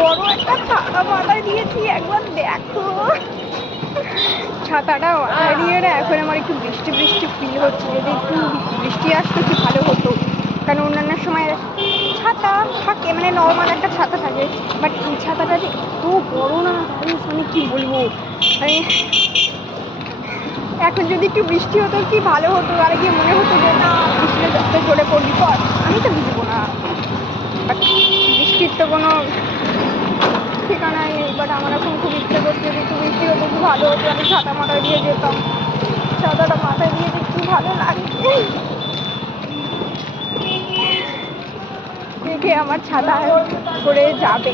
বড় একটা ছাতা মাথায় দিয়েছি, একবার দেখো। ছাতাটা মাথায় দিয়ে না, এখন আমার একটু বৃষ্টি বৃষ্টি ফিল হচ্ছে। যদি একটু বৃষ্টি আসতো, কি ভালো হতো? কারণ অন্যান্য সময় ছাতা থাকে মানে নর্মাল একটা ছাতা থাকে বাট এই ছাতাটা যে এত বড় না মানে কি বলব? মানে এখন যদি একটু বৃষ্টি হতো, কি ভালো হতো? আর কি মনে হতো যে, না বৃষ্টিতে যত জোরে পড়বি, পর। আমি তো ভিজবো না। বাট বৃষ্টির তো কোনো বাট আমার এখন খুব ইচ্ছে করছে যদি একটু বৃষ্টি হতো কি ভালো হতো আমি ছাতা মাথায় দিয়ে যেতাম। ছাতাটা মাথায় দিয়ে যে কি ভালো লাগছে কে আমার ছাতায় করে যাবে?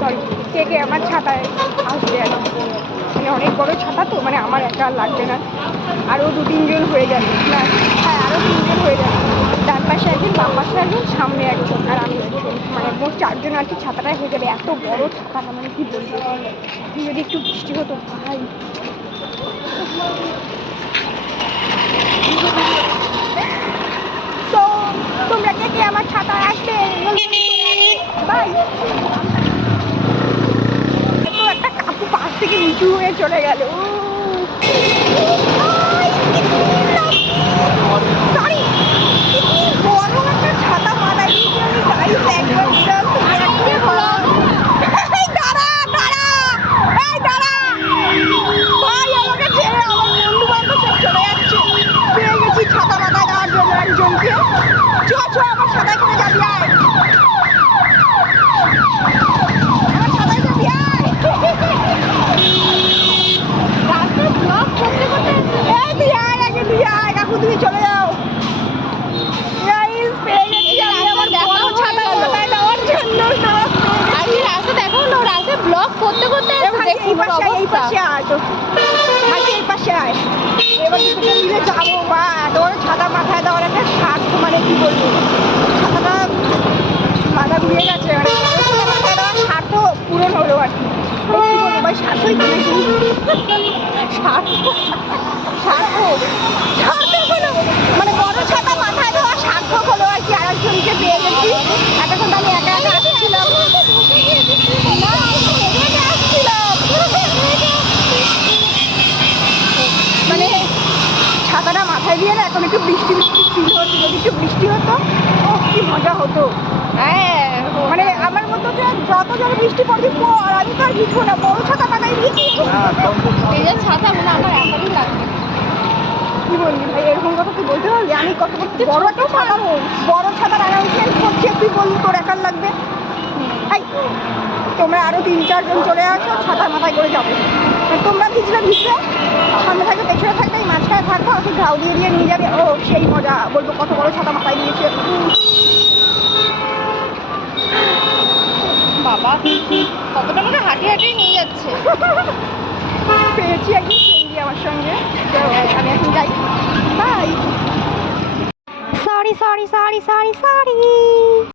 সরি কে কে আমার ছাতায় আসবে আর। মানে অনেক বড় ছাতা তো মানে আমার একা লাগবে না। আরও দু তিনজন হয়ে যাবে। হ্যাঁ আরও তিনজন হয়ে যাবে। পাশে একজন, বাম পাশে একজন, সামনে একজন, আর আমি একজন। মানে মোট চারজন আর কি ছাতাটা হয়ে যাবে। এত বড় ছাতাটা মানে কি বলব? যদি একটু বৃষ্টি হতো, ভাই। তো তোমরা কে কে আমার ছাতা আসবে? বাই একটা কাকু পাশ থেকে নিচু হয়ে চলে গেল সরি বড় একটা ছাতা মাথায় দিয়ে আমি গাইস একবার just দেখতে এই দাঁড়া দাঁড়া এই দাঁড়া ভাই আমাকে ছেড়ে আমার বন্ধু বান্ধব সব চলে যাচ্ছে পেয়ে গেছি ছাতা মাথায় দেওয়ার জন্য একজনকে চ চ আমার ছাতায় করে যাবি আয় আমার ছাতায় যাবি আয় রাস্তায় ব্লগ করতে করতে এই তুই আয় আগে তুই আয় কাকু তুমি চলে যাও গাইস পেয়ে গেছি আমি আমার বড় ছাতা মাথায় দেওয়ার জন্য সব পেয়ে আজকে রাস্তা দেখো না রাস্তায় ব্লগ করতে ভাই, এই পাশে আয়, তো। ভাই, এই পাশে আয়। এবার দুটো মিলে যাব বা এত বড় ছাতা মাথায় দেওয়ার একটা স্বার্থ মানে কি বলব? ছাতাটা মাথা ঘুরিয়ে গেছে মানে মাথায় দেওয়ার স্বার্থ পূরণ হলো আর কি। ভাই স্বার্থই স্বার্থ স্বার্থ সার্থক হলো মানে বড় ছাতা মাথায় দেওয়া সার্থক হলো আর কি আরেকজনকে পেয়ে গেছি এতক্ষণ তো আমি একা একা আসছিলাম না, আমি হেঁটে আসছিলাম। মানে ছাতাটা মাথায় দিয়ে না এখন একটু বৃষ্টি বৃষ্টি ফিল হচ্ছে যদি একটু বৃষ্টি হতো ও কি মজা হতো। হ্যাঁ। মানে আমার মতো যে যত জোরে বৃষ্টি পড়বি পর আমি তো আর ভিজবো না বড় ছাতা মাথায় দিয়েছি এই যে ছাতা মনে আমার একারই লাগবে। কি ভাই এরকম কথা তুই বলতে পারবি? আমি কত বড় একটা ছাতা বড় ছাতার অ্যানাউন্সমেন্ট করছি তুই বলবি তোর একার লাগবে। এই, তোমরা আরও তিন চারজন চলে আসো ছাতা মাথায় করে যাব। তোমরা ভিজলে ভিজলে সামনে থাকবে পেছনে থাকবে এই মাঝখানে থাকব আর তুই ঘাউ দিয়ে দিয়ে নিয়ে যাবে। ও সেই মজা বলব কত বড় ছাতা মাথায় দিয়েছে। বাবা কতটা মনে হাঁটিয়ে হাঁটিয়ে নিয়ে যাচ্ছে। পেয়েছি একজন সঙ্গী আমার সঙ্গে। তো আমি এখন যাই। Bye sorry sorry sorry sorry sorry